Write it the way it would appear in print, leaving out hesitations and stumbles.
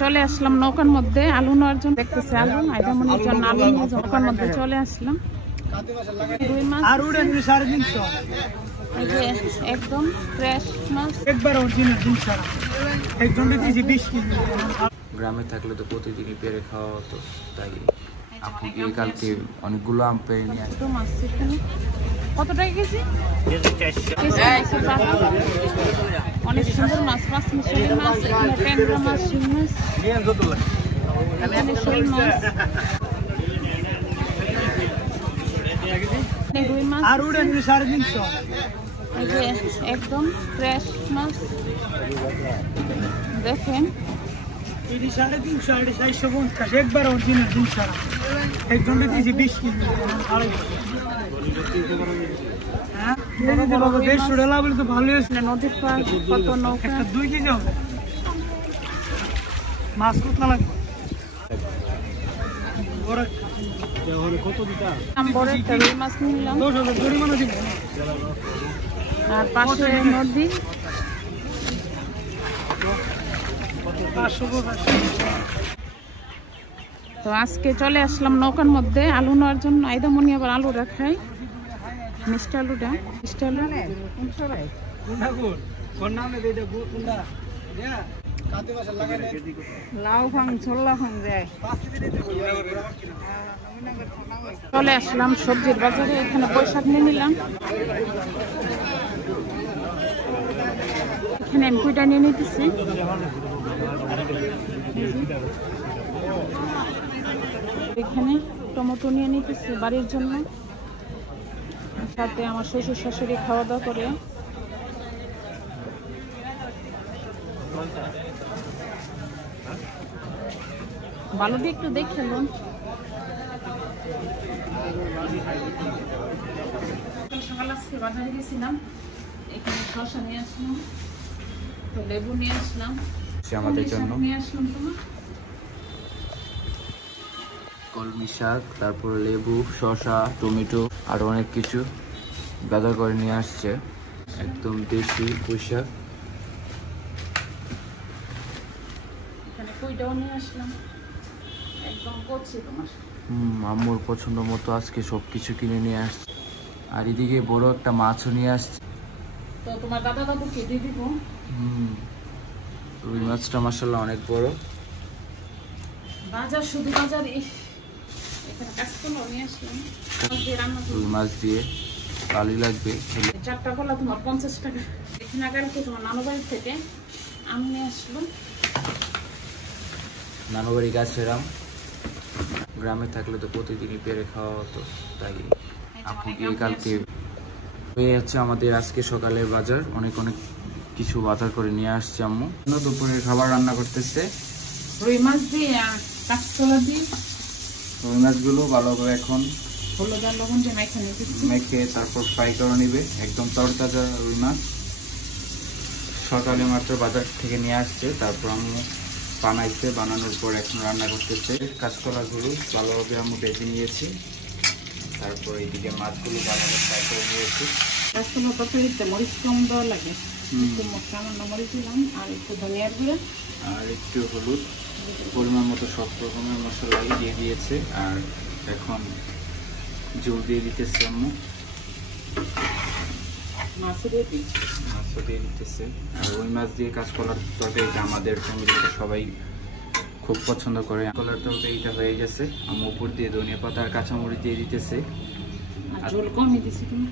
চলে আসলাম নৌকার মধ্যে আলু নেওয়ার জন্য। দেখতেছি আলু আইডামনির জন্য আলু নিয়ে নৌকার মধ্যে চলে আসলাম। রুই মাছ আর ওটা 350 এই যে একদম ফ্রেশ মাছ, একবার অরিজিনাল জিনসারা একজন দিয়েছি 20 কেজি। গ্রামে থাকলে তো প্রতিদিনই পেরে খাওয়া হতো, তাই আপু গিয়ে কালকে অনেকগুলো আম পেরে নিয়ে আসে। মাছ এখানে কত টাকা কেজি? অনেক সুন্দর মাছ, মাছ মিশালি মাছ, এখানে ট্যাংরা মাছ, শিং মাছ, এখানে শোল মাছ, রুই মাছ, আর ওটা 350 এই যে একদম ফ্রেশ মাছ দেখেন। 350 450 একবার অরিজিনাল জিনসারা একজন দিয়েছি 20 কেজি। হ্যাঁ বাবা 150 টাকা বলে তো ভালোই আছে। নদীর পার কত নৌকা, 2 কেজি হবে মাছ কত লাগবে? কত দিতা বড় একটা রুই মাছ নিলাম। 10,000 জরিমানা দিব। আর পাশে নদী, 550। তো আজকে চলে আসলাম নৌকার মধ্যে আলু নেওয়ার জন্য। আইদামনি আবার আলু রাখাই, মিষ্টি আলুটা, মিষ্টি আলু লাউ ভাং ছোলা ভাং যায়। চলে আসলাম সবজির বাজারে, এখানে পোশাক নিয়ে নিলাম। এখানে আমি কুইটা নিয়ে নিতেছি। এখানে টমেটো নিয়ে নিতেছি বাড়ির জন্য, সাথে আমার শ্বশুর শাশুড়ি খাওয়া দাওয়া করে। ভালো দিয়ে একটু দেখে নেন। সকাল আজকে বাজারে গেছিলাম, এখানে শসা নিয়ে আসলাম, তো লেবু নিয়ে আসলাম, আমাদের জন্য নিয়ে আসলাম তোমার কলমি শাক, তারপর লেবু, শসা, টমেটো আর অনেক কিছু বাজার করে নিয়ে আসছে। একদম দেশি পুঁইশাক। এখানে কুইটাও নিয়ে আসলাম, একদম কচি তোমার। আম্মুর পছন্দ মতো আজকে সবকিছু কিনে নিয়ে আসছে। আর এদিকে বড় একটা মাছও নিয়ে আসছে। তো তোমার দাদা দাদুকে দিয়ে দিব। রুই মাছটা মাশাআল্লাহ অনেক বড়। বাজার শুধু বাজার, এখানে কাঁচকলা নিয়ে আসলাম, রুই মাছ দিয়ে ভালোই লাগবে। 4টা কলা তোমার 50 টাকা। এখানে কালকে তোমার নানু বাড়ি থেকে আম নিয়ে আসলো। নানু বাড়ি গাছের আম। গ্রামে থাকলে তো প্রতিদিনই পেরে খাওয়া হতো, তাই আপু গিয়ে কালকে হয়ে যাচ্ছে আমাদের আজকে সকালের বাজার। অনেক অনেক কিছু বাজার করে নিয়ে আসছে আম্মু। দুপুরের খাবার রান্না করতেছে রুই মাছ দিয়ে আর কাঁচকলা দিয়ে। রুই মাছগুলো ভালোভাবে এখন হলুদ আর লবণ দিয়ে মেখে নিতেছি, মেখে তারপর ফ্রাই করে নিবে। একদম তরতাজা রুই মাছ, সকালে মাত্র বাজার থেকে নিয়ে আসছে। তারপর আম্মু বানাইছে, বানানোর পর এখন রান্না করতেছে। কাঁচকলাগুলো ভালোভাবে আম্মু বেজে নিয়েছি, তারপর এইদিকে মাছগুলো ভালোভাবে ফ্রাই করে নিয়েছি। কাঁচকলা তরকারিতে মরিচ কম দেওয়া লাগে, একটু সামান্য মরিচ দিলাম আর একটু ধনিয়ার গুঁড়ো আর একটু হলুদ, পরিমাণ মতো সব রকমের মশলাই দিয়ে দিয়েছে। আর এখন জল দিয়ে দিতেছে আম্মু, মাছও দিয়ে দিই, মাছও দিয়ে দিতেছে। আর ওই মাছ দিয়ে কাঁচকলার তরকারিটা আমাদের ফ্যামিলিতে সবাই খুব পছন্দ করে। কাঁচকলার তরকারিটা হয়ে গেছে, আম্মু উপর দিয়ে ধনিয়া পাতা আর কাঁচামরিচ দিয়ে দিতেছে। আর ঝোল কমই দিছি তুমি।